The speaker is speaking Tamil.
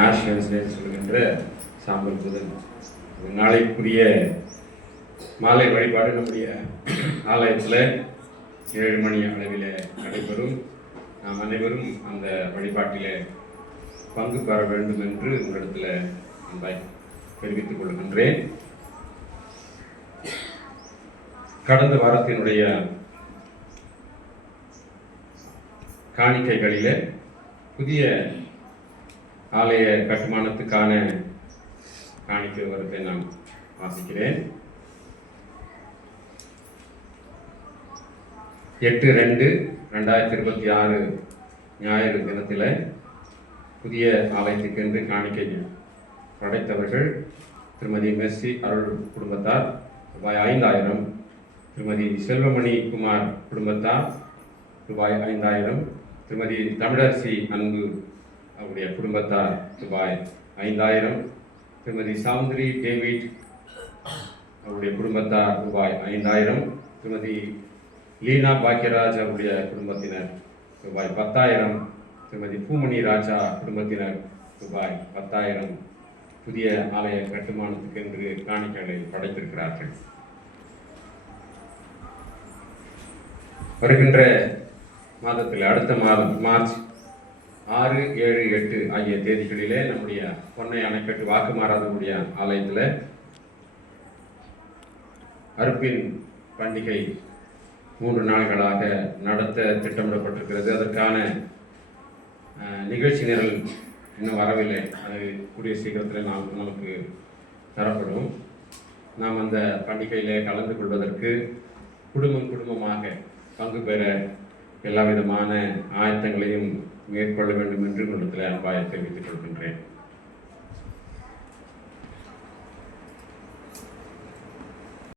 ஆஷ் வென்ஸ்டே சொல்கின்ற சாம்பல் புதன் நாளைக்குரிய மாலை வழிபாடு நம்முடைய ஆலயத்தில் 7 மணி அளவில் நடைபெறும். நாம் அனைவரும் அந்த வழிபாட்டில் பங்கு பெற வேண்டும் என்று உங்களிடத்தில் அன்பாய் தெரிவித்துக் கொள்கின்றேன். கடந்த வாரத்தினுடைய காணிக்கைகளிலே புதிய ஆலய கட்டுமானத்துக்கான காணிக்கை விவரத்தை நான் வாசிக்கிறேன். 8/2/2026 ஞாயிறு தினத்தில் புதிய ஆலயத்துக்கென்று காணிக்கை படைத்தவர்கள் திருமதி மெர்சி அருள் குடும்பத்தார் ரூபாய் 5000, திருமதி செல்வமணி குமார் குடும்பத்தார் ரூபாய் 5000, திருமதி தமிழரசி அன்பு அவருடைய குடும்பத்தார் ரூபாய் 5000, திருமதி சவுந்தரி டேவிட் அவருடைய குடும்பத்தார் ரூபாய் 5000, திருமதி லீனா பாக்கியராஜ் அவருடைய குடும்பத்தினர் ரூபாய் 10,000, திருமதி பூமணி ராஜா குடும்பத்தினர் ரூபாய் 10,000 புதிய ஆலய கட்டுமானத்துக்கு என்று காணிக்கைகளை படைத்திருக்கிறார்கள். வருகின்ற மாதத்தில் அடுத்த மாதம் மார்ச் 6, 7, 8 ஆகிய தேதிகளிலே நம்முடைய பொன்னை அணைக்கட்டு வாக்குமாறாதவுடைய ஆலயத்தில் அறுப்பின் பண்டிகை 3 நாள்களாக நடத்த திட்டமிடப்பட்டிருக்கிறது. அதற்கான நிகழ்ச்சி நிரல் இன்னும் வரவில்லை. அது கூடிய சீக்கிரத்தில் நமக்கு தரப்படும். நாம் அந்த பண்டிகையிலே கலந்து கொள்வதற்கு குடும்பமாக பங்கு பெற எல்லா விதமான ஆயத்தங்களையும் மேற்கொள்ள வேண்டும் என்று உங்களிடத்தில் அன்பாக தெரிவித்துக் கொள்கின்றேன்.